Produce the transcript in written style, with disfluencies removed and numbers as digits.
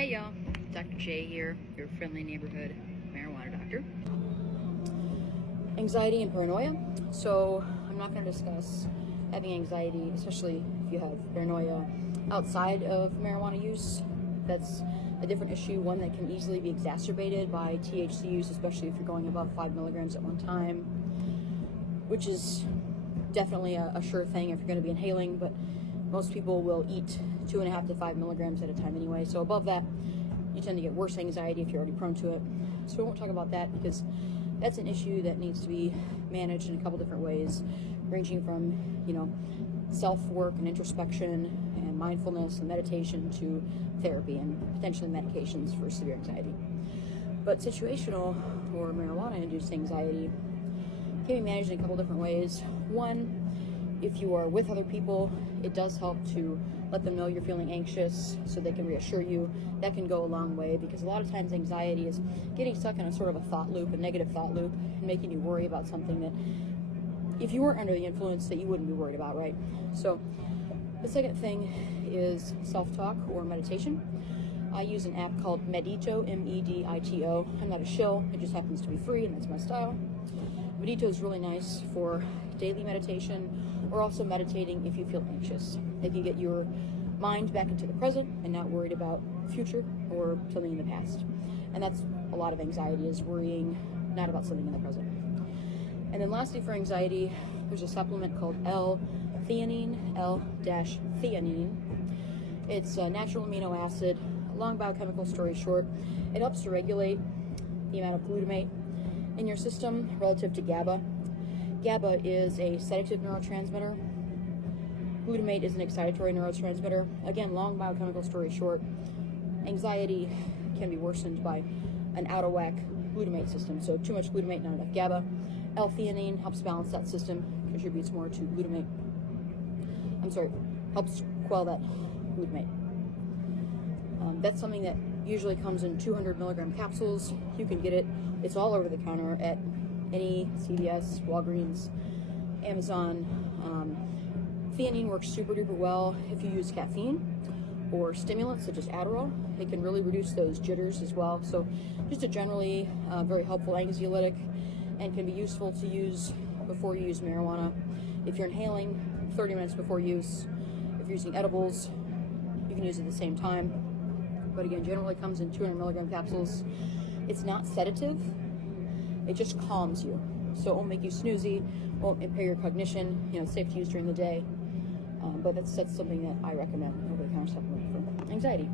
Hey y'all, Dr. J here, your friendly neighborhood marijuana doctor. Anxiety and paranoia. So I'm not going to discuss having anxiety, especially if you have paranoia outside of marijuana use. That's a different issue, one that can easily be exacerbated by THC use, especially if you're going above 5 milligrams at one time, which is definitely a sure thing if you're going to be inhaling, but most people will eat 2.5 to 5 milligrams at a time anyway. So above that, you tend to get worse anxiety if you're already prone to it. So we won't talk about that because that's an issue that needs to be managed in a couple different ways, ranging from, self-work and introspection and mindfulness and meditation to therapy and potentially medications for severe anxiety. But situational or marijuana-induced anxiety can be managed in a couple different ways. One, if you are with other people, it does help to let them know you're feeling anxious so they can reassure you. That can go a long way because a lot of times anxiety is getting stuck in a sort of a thought loop, a negative thought loop, and making you worry about something that if you weren't under the influence that you wouldn't be worried about, right? So the second thing is self-talk or meditation. I use an app called Medito, M-E-D-I-T-O. I'm not a shill, it just happens to be free and that's my style. Medito is really nice for daily meditation or also meditating if you feel anxious. It can get your mind back into the present and not worried about the future or something in the past. And that's a lot of anxiety, is worrying not about something in the present. And then lastly, for anxiety, there's a supplement called L-theanine, L-theanine. It's a natural amino acid, a long biochemical story short. It helps to regulate the amount of glutamate in your system relative to GABA. GABA is a sedative neurotransmitter. Glutamate is an excitatory neurotransmitter. Again, long biochemical story short, anxiety can be worsened by an out-of-whack glutamate system. So too much glutamate, not enough GABA. L-theanine helps balance that system, contributes more to glutamate. Helps quell that glutamate. That's something that usually comes in 200 milligram capsules. You can get it. It's all over the counter at any CVS, Walgreens, Amazon. Theanine works super duper well if you use caffeine or stimulants such as Adderall. It can really reduce those jitters as well. So just a generally very helpful anxiolytic and can be useful to use before you use marijuana. If you're inhaling, 30 minutes before use. If you're using edibles, you can use it at the same time. But again, generally comes in 200 milligram capsules. It's not sedative, it just calms you. So it won't make you snoozy, won't impair your cognition. It's safe to use during the day. But that's something that I recommend, over-the-counter supplement for anxiety.